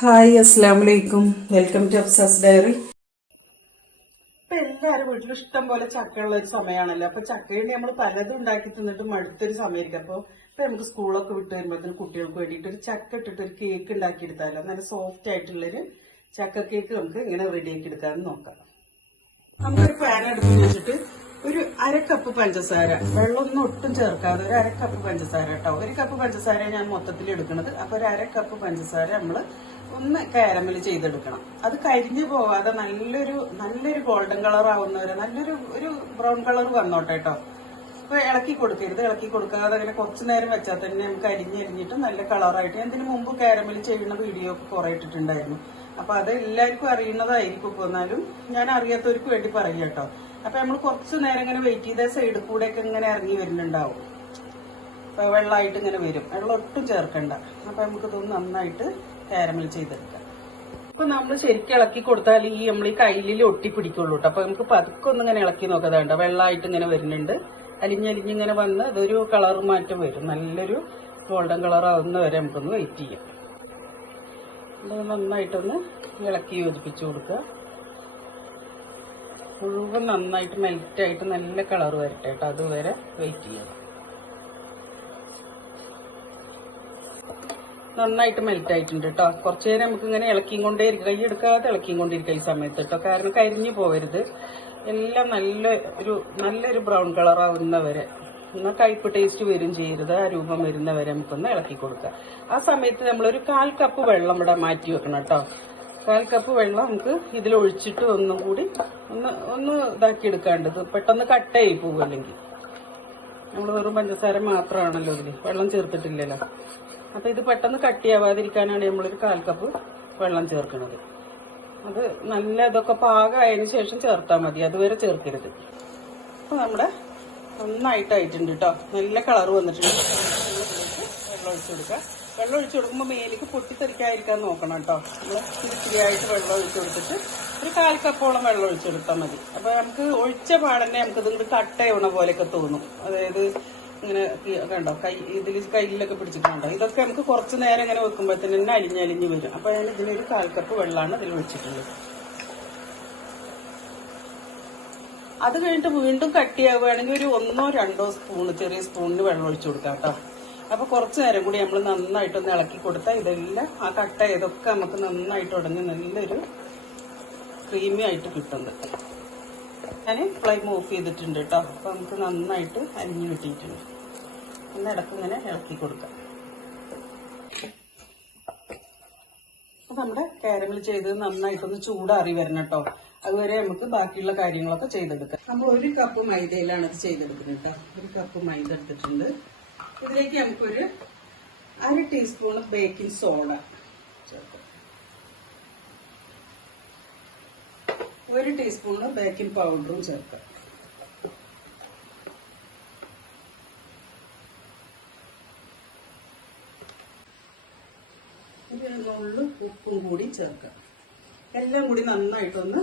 Hi അസ്സാം വലൈക്കും. Welcome to Afsa's diary. ഇപ്പൊ എല്ലാവരും വീട്ടിലും ഇഷ്ടം പോലെ ചക്കയുള്ള ഒരു സമയമാണല്ലോ. അപ്പൊ ചക്കയുടെ നമ്മൾ പലതും ഉണ്ടാക്കി തിന്നിട്ട് മടുത്തൊരു സമയമായിരിക്കും. ഇപ്പൊ നമുക്ക് സ്കൂളൊക്കെ വിട്ട് വരുമ്പോഴത്തേന് കുട്ടികൾക്ക് വേണ്ടിയിട്ട് ഒരു ചക്ക ഇട്ടിട്ട് ഒരു കേക്ക് ഉണ്ടാക്കി എടുത്താലോ, നല്ല സോഫ്റ്റ് ആയിട്ടുള്ളൊരു ചക്ക കേക്ക് നമുക്ക് ഇങ്ങനെ റെഡിയാക്കി എടുക്കാമെന്ന് നോക്കാം. നമുക്കൊരു പാൻ അടുപ്പിൽ വെച്ചിട്ട് ഒരു അരക്കപ്പ് പഞ്ചസാര, വെള്ളമൊന്നും ഒട്ടും ചേർക്കാതെ ഒരു അരക്കപ്പ് പഞ്ചസാര കേട്ടോ. ഒരു കപ്പ് പഞ്ചസാര ഞാൻ മൊത്തത്തിൽ എടുക്കുന്നത്. അപ്പൊ ഒരു അരക്കപ്പ് പഞ്ചസാര നമ്മൾ ഒന്ന് കാരമൽ ചെയ്തെടുക്കണം. അത് കരിഞ്ഞു പോവാതെ നല്ലൊരു ഗോൾഡൻ കളർ ആവുന്നവരെ ഒരു ബ്രൗൺ കളർ വന്നോട്ടെ കേട്ടോ. അപ്പൊ ഇളക്കി കൊടുക്കരുത്. ഇളക്കി കൊടുക്കാതെ അങ്ങനെ കുറച്ചു നേരം വെച്ചാൽ തന്നെ നമുക്ക് അരിഞ്ഞിട്ട് നല്ല കളറായിട്ട്, ഞാൻ ഇതിന് മുമ്പ് കാരമൽ ചെയ്യുന്ന വീഡിയോ ഒക്കെ കുറെ ഇട്ടിട്ടുണ്ടായിരുന്നു. അപ്പൊ അത് എല്ലാവർക്കും അറിയുന്നതായിരിക്കും. ഇപ്പൊ എന്നാലും ഞാൻ അറിയാത്തവർക്ക് വേണ്ടി പറയും കേട്ടോ. അപ്പൊ നമ്മൾ കുറച്ചു നേരം ഇങ്ങനെ വെയിറ്റ് ചെയ്ത സൈഡിൽ കൂടെ ഒക്കെ ഇങ്ങനെ ഇറങ്ങി വരുന്നുണ്ടാവും. അപ്പൊ വെള്ളമായിട്ട് ഇങ്ങനെ വരും. വെള്ളം ഒട്ടും ചേർക്കണ്ട. അപ്പൊ നമുക്കിതൊന്ന് നന്നായിട്ട് കാരമൽ ചെയ്തെടുക്കാം. അപ്പൊ നമ്മൾ ശരിക്കും ഇളക്കി കൊടുത്താൽ നമ്മൾ ഈ കയ്യിൽ ഒട്ടിപ്പിടിക്കുള്ളൂ കേട്ടോ. അപ്പൊ നമുക്ക് പതുക്കെ ഒന്ന് ഇങ്ങനെ ഇളക്കി നോക്കാതാണ്ട. വെള്ളമായിട്ട് ഇങ്ങനെ വരുന്നുണ്ട്. അലിഞ്ഞിങ്ങനെ വന്ന് അതൊരു കളർ മാറ്റം വരും. നല്ലൊരു ഗോൾഡൻ കളർ ആവുന്ന വരെ നമുക്കൊന്ന് വെയിറ്റ് ചെയ്യാം. അത് നന്നായിട്ടൊന്ന് ഇളക്കി യോജിപ്പിച്ചു കൊടുക്കുക. മുഴുവൻ നന്നായിട്ട് മെൽറ്റായിട്ട് നല്ല കളർ വരട്ടെ കേട്ടോ. അതുവരെ വെയിറ്റ് ചെയ്യാം. നന്നായിട്ട് മെൽറ്റ് ആയിട്ടുണ്ട് കേട്ടോ. കുറച്ചു നേരം നമുക്ക് ഇങ്ങനെ ഇളക്കിയും കൊണ്ടേയിരിക്കും, കൈ എടുക്കാതെ ഇളക്കിയും കൊണ്ടിരിക്കുക ഈ സമയത്ത് കേട്ടോ. കാരണം കരിഞ്ഞു പോകരുത്. എല്ലാം നല്ലൊരു ബ്രൗൺ കളർ ആവുന്നവരെ, എന്നാൽ കയ്പ് ടേസ്റ്റ് വരും ചെയ്യരുത്. ആ രൂപം വരുന്നവരെ നമുക്കൊന്ന് ഇളക്കി കൊടുക്കുക. ആ സമയത്ത് നമ്മളൊരു 1/4 കപ്പ് വെള്ളം ഇവിടെ മാറ്റി വെക്കണം കേട്ടോ. 1/4 കപ്പ് വെള്ളം നമുക്ക് ഇതിലൊഴിച്ചിട്ട് ഒന്നും കൂടി ഒന്ന് ഇതാക്കി എടുക്കാണ്ടത്. പെട്ടെന്ന് കട്ടയായി പോകും. അല്ലെങ്കിൽ നമ്മൾ വെറും പഞ്ചസാര മാത്രമാണല്ലോ ഇതിൽ, വെള്ളം ചേർത്തിട്ടില്ലല്ലോ. അപ്പൊ ഇത് പെട്ടെന്ന് കട്ടിയാവാതിരിക്കാനാണ് നമ്മളൊരു 1/4 കപ്പ് വെള്ളം ചേർക്കുന്നത്. അത് നല്ല ഇതൊക്കെ പാകമായതിനു ശേഷം ചേർത്താൽ മതി, അതുവരെ ചേർക്കരുത്. അപ്പൊ നമ്മുടെ നന്നായിട്ടായിട്ടുണ്ട് കേട്ടോ. നല്ല കളർ വന്നിട്ടുണ്ട്. വെള്ളം ഒഴിച്ചു കൊടുക്കുക. വെള്ളം ഒഴിച്ചു കൊടുക്കുമ്പോൾ മേലേക്ക് പൊട്ടിത്തെറിക്കാതിരിക്കാൻ നോക്കണം കേട്ടോ. നമ്മൾ ഇച്ചിരിയായിട്ട് വെള്ളം ഒഴിച്ചു കൊടുത്തിട്ട് ഒരു 1/4 കപ്പോളം വെള്ളം ഒഴിച്ചു കൊടുത്താൽ മതി. അപ്പൊ നമുക്ക് ഒഴിച്ച പാടന്നെ നമുക്ക് ഇതിന്റെ കട്ടയണ പോലെയൊക്കെ തോന്നും. അതായത് ഇങ്ങനെ കണ്ടോ, കയ്യിലൊക്കെ പിടിച്ചിട്ടുണ്ടോ. ഇതൊക്കെ നമുക്ക് കുറച്ചു നേരം ഇങ്ങനെ വെക്കുമ്പോഴത്തേന് അലിഞ്ഞ് വരും. അപ്പൊ ഞാൻ ഇതിനൊരു 1/4 കപ്പ് വെള്ളമാണ് ഇതിൽ ഒഴിച്ചിട്ടുള്ളത്. അത് കഴിഞ്ഞിട്ട് വീണ്ടും കട്ടിയാവുകയാണെങ്കിൽ ഒരു 1-2 സ്പൂണ്, ചെറിയ സ്പൂണിന് വെള്ളം ഒഴിച്ചു കൊടുക്കാം കേട്ടോ. അപ്പൊ കുറച്ചു നേരം കൂടി നമ്മൾ നന്നായിട്ടൊന്ന് ഇളക്കി കൊടുത്താൽ ഇതെല്ലാം ആ കട്ട ഇതൊക്കെ നമുക്ക് നന്നായിട്ട് ഉടഞ്ഞ് നല്ലൊരു ക്രീമി ആയിട്ട് കിട്ടുന്നത്. ഞാൻ ഫ്ലെയിം ഓഫ് ചെയ്തിട്ടുണ്ട് കേട്ടോ. അപ്പൊ നമുക്ക് നന്നായിട്ട് അരിഞ്ഞു കിട്ടിയിട്ടുണ്ട്. ഒന്ന് ഇടക്ക് ഇങ്ങനെ ഇളക്കി കൊടുക്കാം. അപ്പൊ നമ്മുടെ കാരമൽ ചെയ്ത് നന്നായിട്ടൊന്ന് ചൂടാറി വരണം കേട്ടോ. അതുവരെ നമുക്ക് ബാക്കിയുള്ള കാര്യങ്ങളൊക്കെ ചെയ്തെടുക്കാം. നമ്മൾ 1 കപ്പ് മൈദയിലാണ് ഇത് ചെയ്തെടുക്കുന്നത് കേട്ടോ. 1 കപ്പ് മൈദ എടുത്തിട്ടുണ്ട്. ഇതിലേക്ക് നമുക്കൊരു 1/2 ടീസ്പൂൺ ബേക്കിംഗ് സോഡ ചേർക്കാം. 1 ടീസ്പൂൺ ബേക്കിംഗ് പൗഡറും ചേർക്കാം. ഒരു ഉപ്പും കൂടി ചേർക്കാം. എല്ലാം കൂടി നന്നായിട്ടൊന്ന്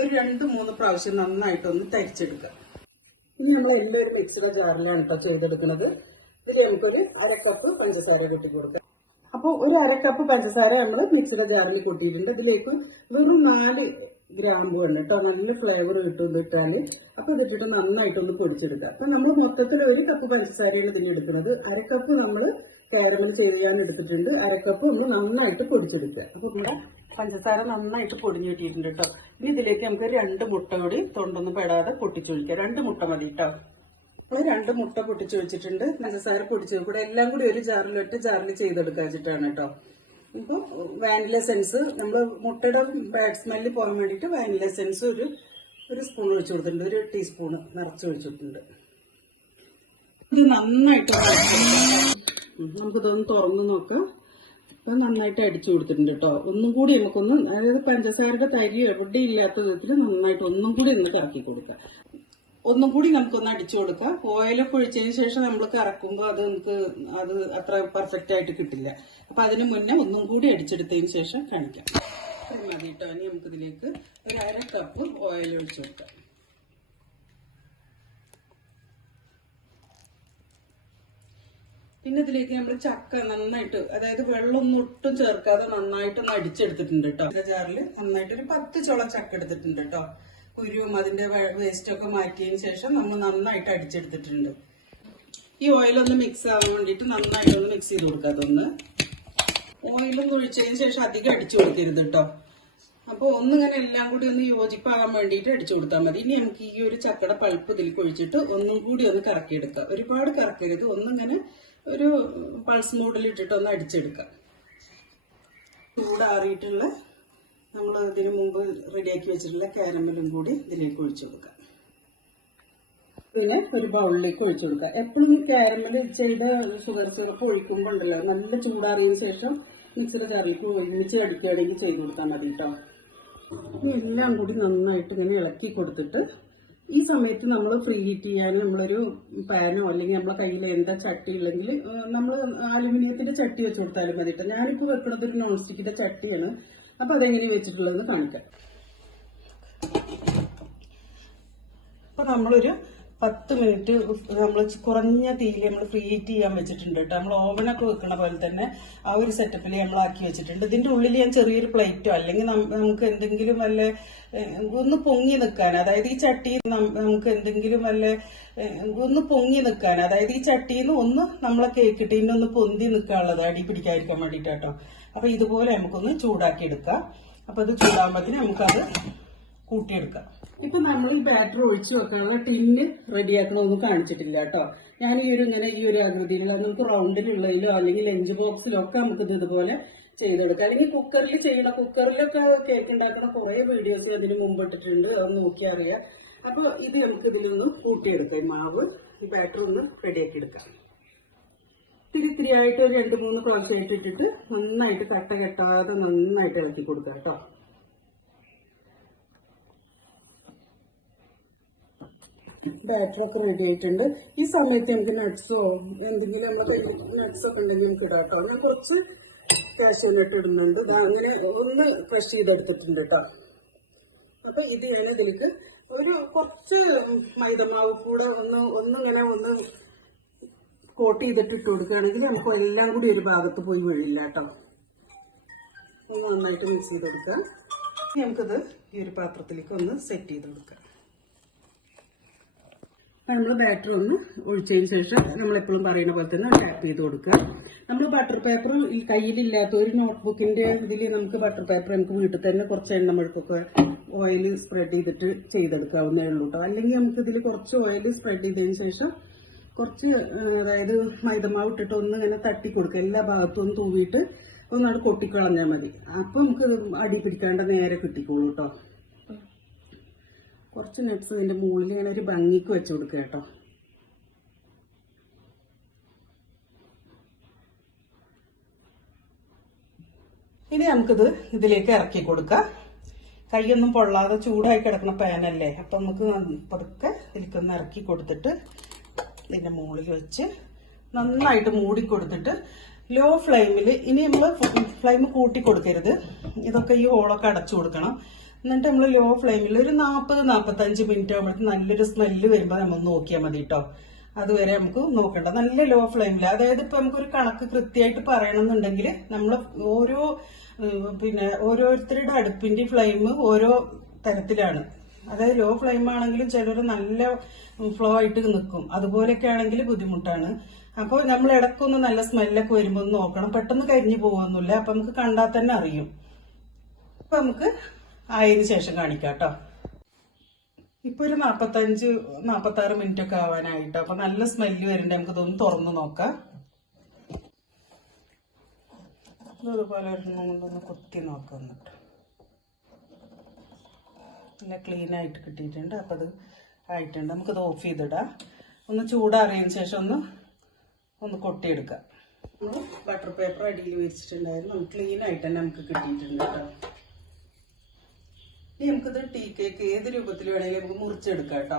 ഒരു 2-3 പ്രാവശ്യം നന്നായിട്ടൊന്ന് തരിച്ചെടുക്കാം. ഇനി നമ്മൾ എല്ലാം ഒരു മിക്സിയുടെ ജാറിലാണ് കേട്ടോ ചെയ്തെടുക്കുന്നത്. ഇതിൽ നമുക്കൊരു 1/2 കപ്പ് പഞ്ചസാര കൂട്ടി കൊടുക്കാം. അപ്പോൾ ഒരു 1/2 കപ്പ് പഞ്ചസാര നമ്മൾ മിക്സിയുടെ ജാറിൽ കൂട്ടിയിട്ടുണ്ട്. ഇതിലേക്ക് വെറും 4 ഗ്രാമ്പു ആണ് കേട്ടോ. നല്ല ഫ്ലേവർ കിട്ടും ഇട്ടാൽ. അപ്പൊ ഇതിട്ടിട്ട് നന്നായിട്ടൊന്ന് പൊടിച്ചെടുക്കുക. അപ്പൊ നമ്മൾ മൊത്തത്തിൽ 1 കപ്പ് പഞ്ചസാരയാണ് ഇതിന് എടുക്കുന്നത്. 1/2 കപ്പ് നമ്മൾ കാരമൽ ചെയ്യാൻ എടുത്തിട്ടുണ്ട്. 1/2 കപ്പ് ഒന്ന് നന്നായിട്ട് പൊടിച്ചെടുക്കുക. അപ്പൊ ഇവിടെ പഞ്ചസാര നന്നായിട്ട് പൊടിഞ്ഞു കിട്ടിയിട്ടുണ്ട് കേട്ടോ. ഇനി ഇതിലേക്ക് നമുക്ക് 2 മുട്ട കൂടി തൊണ്ടൊന്നും പെടാതെ പൊട്ടിച്ചൊഴിക്കുക. 2 മുട്ട മതി കേട്ടോ. നമ്മൾ 2 മുട്ട പൊട്ടിച്ചൊഴിച്ചിട്ടുണ്ട്. പഞ്ചസാര പൊടിച്ചത് കൂടെ എല്ലാം കൂടി ഒരു ജാറിൽ ചെയ്തെടുക്കാൻ വെച്ചിട്ടാണ് കേട്ടോ. ഇപ്പോൾ വാനില എസൻസ്, നമ്മൾ മുട്ടയുടെ ബാഡ് സ്മെല്ല് പോകാൻ വേണ്ടിയിട്ട് വാനില എസൻസ് ഒരു സ്പൂൺ ഒഴിച്ചു കൊടുത്തിട്ടുണ്ട്. 1 ടീസ്പൂൺ നിറച്ച് ഒഴിച്ചിട്ടുണ്ട്. ഇത് നന്നായിട്ട് നമുക്കിതൊന്ന് തുറന്ന് നോക്കാം. ഇപ്പം നന്നായിട്ട് അടിച്ചു കൊടുത്തിട്ടുണ്ട് കേട്ടോ. ഒന്നും കൂടി നമുക്കൊന്ന്, അതായത് പഞ്ചസാരയുടെ തരി എവിടെ ഇല്ലാത്ത വിധത്തിൽ നന്നായിട്ട് ഒന്നും കൂടി ഒന്ന് കറക്കി കൊടുക്കാം. ഒന്നും കൂടി നമുക്കൊന്ന് അടിച്ചു കൊടുക്കാം. ഓയിലൊക്കെ ഒഴിച്ചതിന് ശേഷം നമ്മൾ കറക്കുമ്പോൾ അത് അത്ര പെർഫെക്റ്റ് ആയിട്ട് കിട്ടില്ല. അപ്പൊ അതിന് മുന്നേ ഒന്നും കൂടി അടിച്ചെടുത്തതിന് ശേഷം കാണിക്കാം. മതി കേട്ടോ. ഇനി നമുക്കിതിലേക്ക് ഒരു 1/2 കപ്പ് ഓയിൽ ഒഴിച്ചു കൊടുക്കാം. പിന്നെ ഇതിലേക്ക് നമ്മൾ ചക്ക നന്നായിട്ട്, അതായത് വെള്ളമൊന്നും ഒട്ടും ചേർക്കാതെ നന്നായിട്ടൊന്ന് അടിച്ചെടുത്തിട്ടുണ്ട് കേട്ടോ. ജാറിൽ നന്നായിട്ട് ഒരു 10 ചോളം ചക്ക എടുത്തിട്ടുണ്ട് കേട്ടോ. കുരുവും അതിന്റെ വേസ്റ്റൊക്കെ മാറ്റിയതിന് ശേഷം നമ്മൾ നന്നായിട്ട് അടിച്ചെടുത്തിട്ടുണ്ട്. ഈ ഓയിലൊന്ന് മിക്സ് ആവാൻ വേണ്ടിയിട്ട് നന്നായിട്ടൊന്ന് മിക്സ് ചെയ്ത് കൊടുക്കുക. അതൊന്ന് ഓയിലൊന്ന് ഒഴിച്ചതിന് ശേഷം അധികം അടിച്ചു കൊടുക്കരുത് കേട്ടോ. അപ്പോൾ ഒന്നിങ്ങനെ എല്ലാം കൂടി ഒന്ന് യോജിപ്പാകാൻ വേണ്ടിയിട്ട് അടിച്ചു കൊടുത്താൽ മതി. ഇനി നമുക്ക് ഈ ഒരു ചക്കയുടെ പൾപ്പ് ഇതിലേക്ക് ഒഴിച്ചിട്ട് ഒന്നും കൂടി ഒന്ന് കറക്കിയെടുക്കാം. ഒരുപാട് കറക്കരുത്, ഒന്നിങ്ങനെ ഒരു പൾസ് മോഡിൽ ഇട്ടിട്ട് ഒന്ന് അടിച്ചെടുക്കാം. ചൂടാറിയിട്ടുള്ള നമ്മൾ ഇതിനു മുമ്പ് റെഡിയാക്കി വെച്ചിട്ടുള്ള കാരമലും കൂടി ഇതിലേക്ക് ഒഴിച്ചു കൊടുക്കാം. പിന്നെ ഒരു ബൗളിലേക്ക് ഒഴിച്ചു കൊടുക്കുക. എപ്പോഴും കാരമൽ ചെയ്ത ഷുഗർ സിറപ്പ് ഒഴിക്കുമ്പോൾ ഉണ്ടല്ലോ, നല്ല ചൂടാറിയതിനു ശേഷം മിക്സിയുടെ ജാറിലേക്ക് ഒരുമിച്ച് അടിക്കുകയാണെങ്കിൽ ചെയ്ത് കൊടുത്താൽ മതി കേട്ടോ. എല്ലാം കൂടി നന്നായിട്ട് ഇങ്ങനെ ഇളക്കി കൊടുത്തിട്ട് ഈ സമയത്ത് നമ്മൾ ഫ്രീ ഹീറ്റ് ചെയ്യാൻ നമ്മളൊരു പാനോ അല്ലെങ്കിൽ നമ്മളെ കയ്യിൽ എന്താ ചട്ടി ഉണ്ടെങ്കിൽ നമ്മൾ അലുമിനിയത്തിന്റെ ചട്ടി വെച്ച് കൊടുത്താലും മതി കേട്ടോ. ഞാനിപ്പോൾ വെക്കുന്നത് ഒരു നോൺ സ്റ്റിക്കിന്റെ ചട്ടിയാണ്. അപ്പോൾ അതെങ്ങനെ വെച്ചിട്ടുള്ളതെന്ന് കാണിക്കാം. അപ്പോൾ നമ്മളൊരു 10 മിനിറ്റ് നമ്മൾ കുറഞ്ഞ തീയിൽ നമ്മൾ ഫ്രീ ഹീറ്റ് ചെയ്യാൻ വെച്ചിട്ടുണ്ട് കേട്ടോ. നമ്മൾ ഓവനൊക്കെ വെക്കണ പോലെ തന്നെ ആ ഒരു സെറ്റപ്പിൽ നമ്മൾ ആക്കി വെച്ചിട്ടുണ്ട്. ഇതിന്റെ ഉള്ളിൽ ഞാൻ ചെറിയൊരു പ്ലേറ്റോ അല്ലെങ്കിൽ നമുക്ക് എന്തെങ്കിലും വല്ല ഒന്ന് പൊങ്ങി നിൽക്കാൻ, അതായത് ഈ ചട്ടി നമുക്ക് എന്തെങ്കിലും വല്ല ഒന്ന് പൊങ്ങി നിൽക്കാൻ, അതായത് ഈ ചട്ടിയിൽ നിന്ന് ഒന്ന് നമ്മളെ കേക്ക് ടീനിൽ ഒന്ന് പൊന്തി നിൽക്കാനുള്ളത്, അടി പിടിക്കാതിരിക്കാൻ വേണ്ടിയിട്ടോ. അപ്പൊ ഇതുപോലെ നമുക്കൊന്ന് ചൂടാക്കി എടുക്കാം. അപ്പൊ അത് ചൂടാകുമ്പോഴത്തേന് നമുക്കത് കൂട്ടിയെടുക്കാം. ഇപ്പൊ നമ്മൾ ഈ ബാറ്റർ ഒഴിച്ചു വെക്കാനുള്ള ടിന്ന് റെഡിയാക്കണമെന്നും കാണിച്ചിട്ടില്ല കേട്ടോ. ഞാൻ ഈ ഒരു ആകൃതിയിലുള്ള നമുക്ക് റൗണ്ടിലുള്ളതിലോ അല്ലെങ്കിൽ ലഞ്ച് ബോക്സിലോ ഒക്കെ നമുക്കിത് ഇതുപോലെ ചെയ്തെടുക്കാം. അല്ലെങ്കിൽ കുക്കറിൽ ചെയ്യണം. കുക്കറിലൊക്കെ കേക്ക് ഉണ്ടാക്കുന്ന കുറെ വീഡിയോസ് അതിന് മുമ്പ് ഇട്ടിട്ടുണ്ട്, അത് നോക്കി അറിയാം. അപ്പൊ ഇത് നമുക്ക് ഇതിലൊന്ന് കൂട്ടിയെടുക്കാം. ഈ മാവ്, ഈ ബാറ്റർ ഒന്ന് റെഡിയാക്കി എടുക്കാം. ഇത്തിരി ആയിട്ട് ഒരു 2-3 പ്രാവശ്യമായിട്ട് ഇട്ടിട്ട് നന്നായിട്ട് കട്ട കെട്ടാതെ നന്നായിട്ട് ഇളക്കി കൊടുക്കാം കേട്ടോ. ബാറ്ററൊക്കെ റെഡി ആയിട്ടുണ്ട്. ഈ സമയത്ത് നമുക്ക് നട്ട്സോ എന്തെങ്കിലും നമ്മുടെ നട്ട്സ് ഒക്കെ ഉണ്ടെങ്കിൽ നമുക്ക് ഇടാം കേട്ടോ. ഞാൻ കുറച്ച് കാഷ്യൂനട്ട് ഇടുന്നുണ്ട്. അങ്ങനെ ഒന്ന് ക്രഷ് ചെയ്തെടുത്തിട്ടുണ്ട് കേട്ടോ. അപ്പൊ ഇത് ഞാൻ ഇതിലേക്ക് ഒരു കുറച്ച് മൈദമാവ് കൂടെ ഒന്നിങ്ങനെ ഒന്ന് കോട്ട് ചെയ്തിട്ട് ഇട്ട് കൊടുക്കുകയാണെങ്കിൽ നമുക്ക് എല്ലാം കൂടി ഒരു ഭാഗത്ത് പോയി വീഴില്ല കേട്ടോ. ഒന്ന് നന്നായിട്ട് മിക്സ് ചെയ്ത് കൊടുക്കാം. നമുക്കിത് ഈ ഒരു പാത്രത്തിലേക്ക് ഒന്ന് സെറ്റ് ചെയ്ത് കൊടുക്കാം. നമ്മൾ ബാറ്റർ ഒന്ന് ഒഴിച്ചതിന് ശേഷം നമ്മളെപ്പോഴും പറയുന്ന പോലെ തന്നെ ടാപ്പ് ചെയ്ത് കൊടുക്കുക. നമ്മൾ ബട്ടർ പേപ്പർ കയ്യിലില്ലാത്ത ഒരു നോട്ട്ബുക്കിന്റെ ഇതിൽ നമുക്ക് ബട്ടർ പേപ്പർ നമുക്ക് വീട്ടിൽ തന്നെ കുറച്ച് എണ്ണമെഴുക്കൊക്കെ ഓയിൽ സ്പ്രെഡ് ചെയ്തിട്ട് ചെയ്തെടുക്കാവുന്നേ ഉള്ളൂ കേട്ടോ. അല്ലെങ്കിൽ നമുക്ക് ഇതിൽ കുറച്ച് ഓയിൽ സ്പ്രെഡ് ചെയ്തതിന് ശേഷം കുറച്ച് അതായത് മൈദമാവ് ഇട്ടിട്ട് ഒന്ന് ഇങ്ങനെ തട്ടി കൊടുക്കുക. എല്ലാ ഭാഗത്തും ഒന്ന് തൂവിയിട്ട് ഒന്നവിടെ കൊട്ടിക്കളഞ്ഞാൽ മതി. അപ്പൊ നമുക്ക് അടി പിടിക്കാണ്ട് നേരെ കിട്ടിക്കോളൂ കേട്ടോ. കുറച്ച് നട്ട്സ് ഇതിന്റെ മുകളിൽ ഇങ്ങനെ ഒരു ഭംഗിക്ക് വെച്ച് കൊടുക്കുക കേട്ടോ. ഇനി നമുക്കിത് ഇതിലേക്ക് ഇറക്കി കൊടുക്കാം. കൈയൊന്നും പൊള്ളാതെ ചൂടായി കിടക്കുന്ന പാനല്ലേ, അപ്പൊ നമുക്ക് പതുക്കെ ഇതിലേക്കൊന്ന് ഇറക്കി കൊടുത്തിട്ട് ഇതിന്റെ മുകളിൽ വെച്ച് നന്നായിട്ട് മൂടിക്കൊടുത്തിട്ട് ലോ ഫ്ലെയിമിൽ, ഇനി നമ്മൾ ഫ്ലെയിം കൂട്ടി കൊടുക്കരുത്. ഇതൊക്കെ ഈ ഹോളൊക്കെ അടച്ചു കൊടുക്കണം. എന്നിട്ട് നമ്മൾ ലോ ഫ്ലെയിമിൽ ഒരു 40-45 മിനിറ്റ് ആകുമ്പോഴത്തേക്ക് നല്ലൊരു സ്മെല്ല് വരുമ്പോൾ നമ്മൾ നോക്കിയാൽ മതി കേട്ടോ. അതുവരെ നമുക്ക് നോക്കണ്ട. നല്ല ലോ ഫ്ലെയിമിൽ, അതായത് ഇപ്പൊ നമുക്കൊരു കണക്ക് കൃത്യമായിട്ട് പറയണമെന്നുണ്ടെങ്കിൽ നമ്മൾ ഓരോരുത്തരുടെ അടുപ്പിന്റെ ഫ്ലെയിം ഓരോ തരത്തിലാണ്. അതായത് ലോ ഫ്ലെയിം ആണെങ്കിലും ചിലർ നല്ല ഫ്ലോ ആയിട്ട് നിൽക്കും, അതുപോലെയൊക്കെ ആണെങ്കിൽ ബുദ്ധിമുട്ടാണ്. അപ്പോൾ നമ്മൾ ഇടയ്ക്കൊന്ന് നല്ല സ്മെല്ലൊക്കെ വരുമ്പോൾ നോക്കണം. പെട്ടെന്ന് കരിഞ്ഞു പോകുന്നില്ല, അപ്പൊ നമുക്ക് കണ്ടാൽ തന്നെ അറിയും. അപ്പൊ നമുക്ക് ആയതിനു ശേഷം കാണിക്കാം കേട്ടോ. ഇപ്പൊ ഒരു 45-46 മിനിറ്റ് ഒക്കെ ആവാനായിട്ടോ. അപ്പൊ നല്ല സ്മെല്ല് വരുന്നുണ്ട്. നമുക്ക് ഇതൊന്ന് തുറന്ന് നോക്കാം. അതുപോലെ കൊണ്ടൊന്ന് കുത്തി നോക്കാം എന്നിട്ട്. നല്ല ക്ലീൻ ആയിട്ട് കിട്ടിയിട്ടുണ്ട്. അപ്പൊ അത് ആയിട്ടുണ്ട്. നമുക്കത് ഓഫ് ചെയ്തിടാം. ഒന്ന് ചൂടാറിയതിന് ശേഷം ഒന്ന് കൊട്ടിയെടുക്കാം. ബട്ടർ പേപ്പർ അടിയിൽ വിരിച്ചിട്ടുണ്ടായിരുന്നു. ക്ലീൻ ആയിട്ട് തന്നെ നമുക്ക് കിട്ടിയിട്ടുണ്ട് കേട്ടോ. ഇനി നമുക്കിത് ടീ കേക്ക് ഏത് രൂപത്തിൽ വേണമെങ്കിലും നമുക്ക് മുറിച്ചെടുക്കാം കേട്ടോ.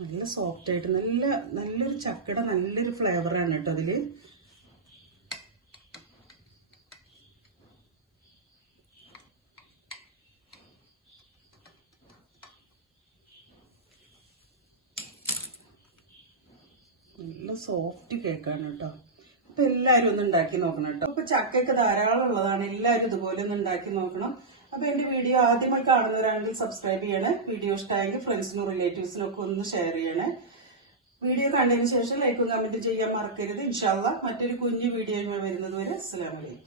നല്ല സോഫ്റ്റ് ആയിട്ട് നല്ലൊരു ചക്കയുടെ നല്ലൊരു ഫ്ലേവറാണ് കേട്ടോ അതില്. സോഫ്റ്റ് കേക്കാണ് കേട്ടോ. അപ്പൊ എല്ലാരും ഒന്ന് ഉണ്ടാക്കി നോക്കണം കേട്ടോ. അപ്പൊ ചക്കയൊക്കെ ധാരാളം ഉള്ളതാണ്, എല്ലാരും ഇതുപോലെ ഒന്ന് ഉണ്ടാക്കി നോക്കണം. അപ്പൊ എന്റെ വീഡിയോ ആദ്യമായി കാണുന്നവരാണെങ്കിൽ സബ്സ്ക്രൈബ് ചെയ്യണേ. വീഡിയോ ഇഷ്ടമായെങ്കിൽ ഫ്രണ്ട്സിനും റിലേറ്റീവ്സിനും ഒക്കെ ഒന്ന് ഷെയർ ചെയ്യണേ. വീഡിയോ കണ്ടതിന് ശേഷം ലൈക്കും കമന്റും ചെയ്യാൻ മറക്കരുത്. ഇൻഷാ അല്ലാഹ് മറ്റൊരു കുഞ്ഞു വീഡിയോ വരുന്നത് വരെ അസ്സലാമു അലൈക്കും.